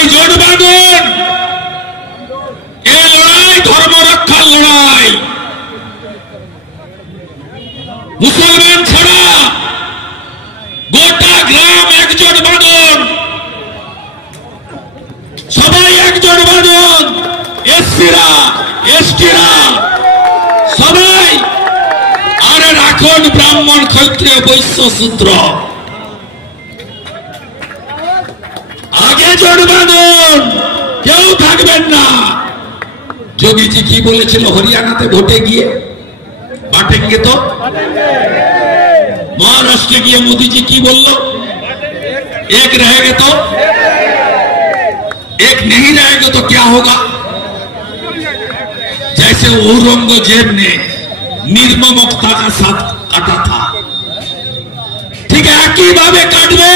এই জোট বাঁধন, এ লড়াই ধর্ম রক্ষার লড়াই। মুসলমান ছাড়া গোটা গ্রাম একজোট বাঁধন, সবাই একজোট বাঁধন, এসসিরা এসটিরা সবাই, আর এখন ব্রাহ্মণ ক্ষত্রিয় বৈশ্য শূদ্র আগে জোট বাঁধন, কেউ থাকবেন না। যোগীজি কি বলেছিল হরিয়ানাতে ভোটে গিয়ে? বাটেঙ্গে তো। महाराष्ट्र गए मोदी जी की बोल लो, एक रहेगा तो एक नहीं रहेगा तो क्या होगा? जैसे औरंगजेब ने निर्ममता का साथ काटा था, ठीक है, एक ही भावे काटबे।